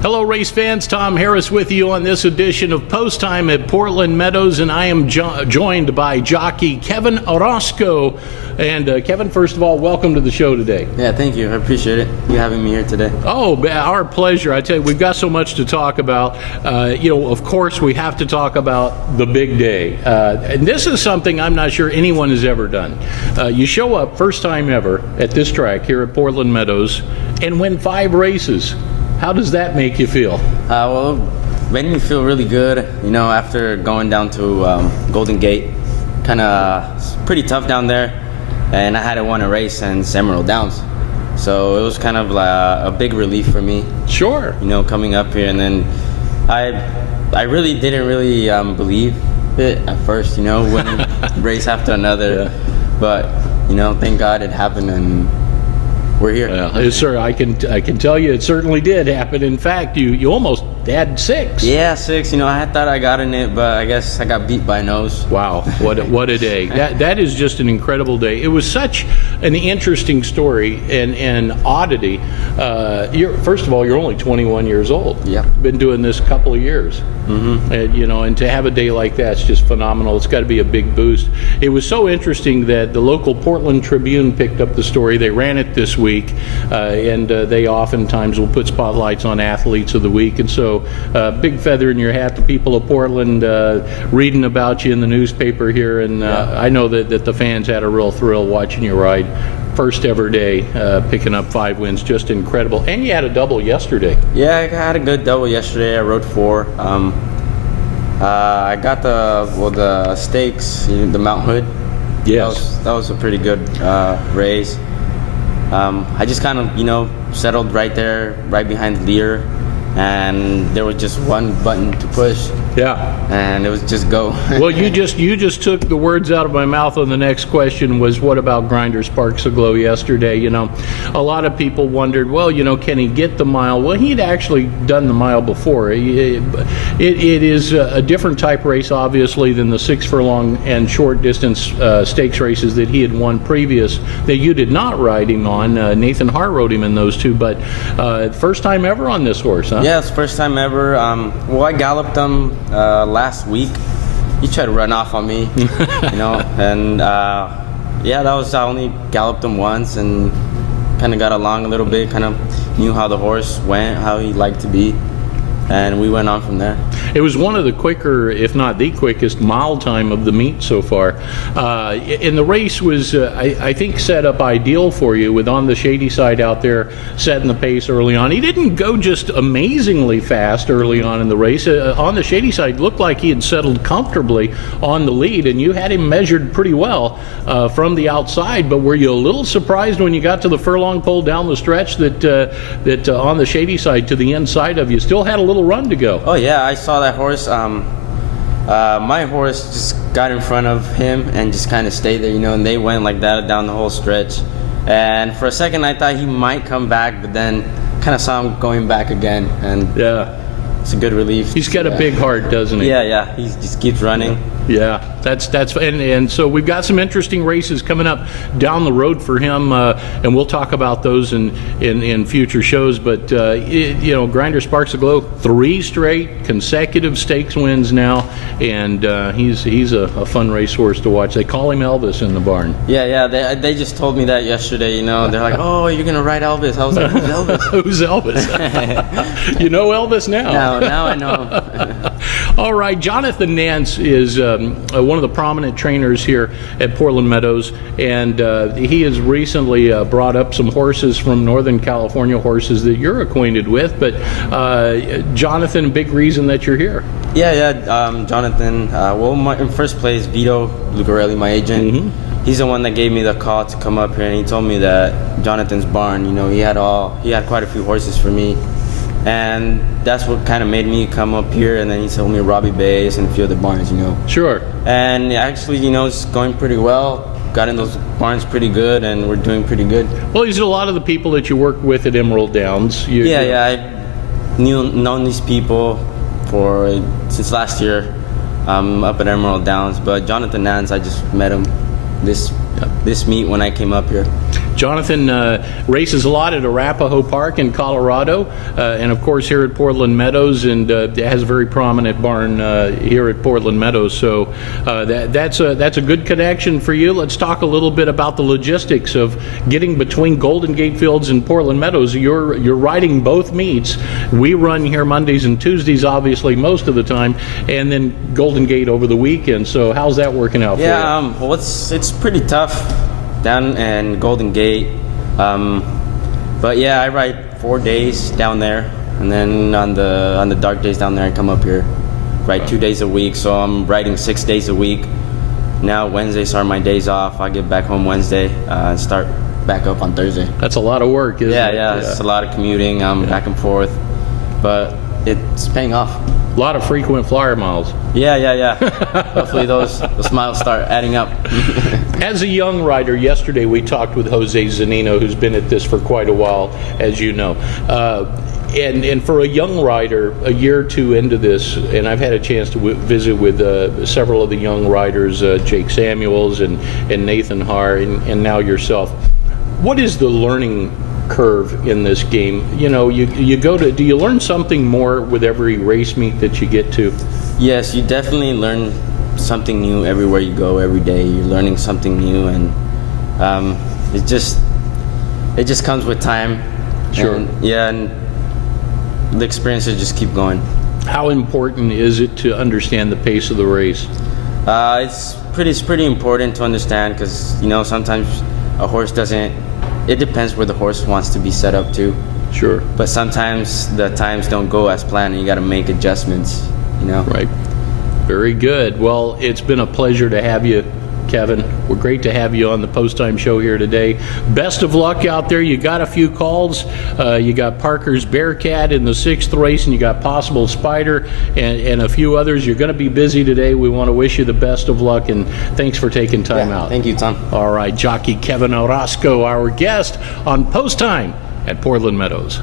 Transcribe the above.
Hello, race fans. Tom Harris with you on this edition of Post Time at Portland Meadows, and I am joined by jockey Kevin Orozco. And Kevin, first of all, welcome to the show today. Yeah, thank you. I appreciate it, you having me here today. Oh, our pleasure. I tell you, we've got so much to talk about. Of course, we have to talk about the big day. And this is something I'm not sure anyone has ever done. You show up, first time ever, at this track here at Portland Meadows and win 5 races. How does that make you feel? Well, made me feel really good, after going down to Golden Gate. Kind of pretty tough down there, and I hadn't won a race since Emerald Downs. So it was kind of a big relief for me. Sure. Coming up here, and then I really didn't believe it at first, winning race after another. Yeah. But, thank God it happened, and we're here. Well, sir, I can tell you it certainly did happen. In fact, you almost had 6. Yeah, 6. I thought I got in it, but I guess I got beat by nose. Wow, what a day. That is just an incredible day. It was such an interesting story and oddity. First of all, you're only 21 years old. Yeah. Been doing this a couple of years. Mm-hmm. And to have a day like that's just phenomenal. It's got to be a big boost. It was so interesting that the local Portland Tribune picked up the story. They ran it this week, and they oftentimes will put spotlights on athletes of the week. And so, big feather in your hat, the people of Portland reading about you in the newspaper here. And I know that the fans had a real thrill watching you ride. First ever day, picking up 5 wins, just incredible. And you had a double yesterday. Yeah, I had a good double yesterday. I rode 4. I got the stakes, the Mount Hood. Yes. That was a pretty good race. I just kind of, settled right there, right behind the leader, and there was just one button to push. Yeah. And it was just go. Well, you just took the words out of my mouth on the next question was, what about Grinder Sparks Aglow yesterday? A lot of people wondered, well, can he get the mile? Well, he'd actually done the mile before. It is a different type race, obviously, than the 6 furlong and short distance stakes races that he had won previous that you did not ride him on. Nathan Hart rode him in those 2, but first time ever on this horse, huh? Yeah, it's first time ever. I galloped him last week. He tried to run off on me, and that was, I only galloped him once and kind of got along a little bit, kind of knew how the horse went, how he liked to be, and we went on from there. It was one of the quicker, if not the quickest, mile time of the meet so far. And the race was, I think, set up ideal for you with On the Shady Side out there setting the pace early on. He didn't go just amazingly fast early on in the race. On the Shady Side looked like he had settled comfortably on the lead, and you had him measured pretty well from the outside. But were you a little surprised when you got to the furlong pole down the stretch that On the Shady Side to the inside of you still had a little run to go? Oh yeah, I saw that horse. My horse just got in front of him and just kind of stayed there, and they went like that down the whole stretch. And for a second I thought he might come back, but then kind of saw him going back again, and it's a good relief. He's got a big heart, doesn't he? Yeah, he just keeps running. Yeah, that's and so we've got some interesting races coming up down the road for him, and we'll talk about those in future shows. But Grinder Sparks Aglow, 3 straight consecutive stakes wins now, and he's a fun racehorse to watch. They call him Elvis in the barn. Yeah, they just told me that yesterday. They're like, oh, you're gonna ride Elvis. I was like, who's Elvis? Who's Elvis? You know Elvis now. Now I know. All right, Jonathan Nance is one of the prominent trainers here at Portland Meadows, and he has recently brought up some horses from Northern California, horses that you're acquainted with. But Jonathan, big reason that you're here. Yeah, Jonathan. In first place, Vito Lucarelli, my agent. Mm-hmm. He's the one that gave me the call to come up here, and he told me that Jonathan's barn, he had quite a few horses for me. And that's what kind of made me come up here. And then he told me Robbie Bays and a few other barns, Sure. And actually, it's going pretty well. Got in those barns pretty good, and we're doing pretty good. Well, these are a lot of the people that you work with at Emerald Downs. I've known these people since last year up at Emerald Downs. But Jonathan Nance, I just met him this meet when I came up here. Jonathan races a lot at Arapahoe Park in Colorado, and of course here at Portland Meadows, and has a very prominent barn here at Portland Meadows. So that's a good connection for you. Let's talk a little bit about the logistics of getting between Golden Gate Fields and Portland Meadows. You're riding both meets. We run here Mondays and Tuesdays, obviously most of the time, and then Golden Gate over the weekend. So how's that working out for you? Well, it's pretty tough down in Golden Gate, but yeah, I ride 4 days down there, and then on the dark days down there, I come up here, ride 2 days a week. So I'm riding 6 days a week. Now Wednesdays are my days off. I get back home Wednesday and start back up on Thursday. That's a lot of work, isn't it? Yeah, it's a lot of commuting, back and forth, but it's paying off. A lot of frequent flyer miles. Yeah. Hopefully those miles start adding up. As a young rider, yesterday we talked with Jose Zanino, who's been at this for quite a while, as you know. And for a young rider, a year or two into this, and I've had a chance to visit with several of the young riders, Jake Samuels and Nathan Haar, and now yourself. What is the learning curve in this game? You know, do you learn something more with every race meet that you get to? Yes, you definitely learn something new everywhere you go. Every day you're learning something new, and it just comes with time. Sure. And the experiences just keep going. How important is it to understand the pace of the race? It's pretty important to understand, because sometimes a horse doesn't. It depends where the horse wants to be set up to. Sure. But sometimes the times don't go as planned, and you got to make adjustments. Right. Very good. Well, it's been a pleasure to have you, Kevin. We're great to have you on the Post Time Show here today. Best of luck out there. You got a few calls. You got Parker's Bearcat in the 6th race, and you got Possible Spider and a few others. You're going to be busy today. We want to wish you the best of luck, and thanks for taking time out. Thank you, Tom. All right, jockey Kevin Orozco, our guest on Post Time at Portland Meadows.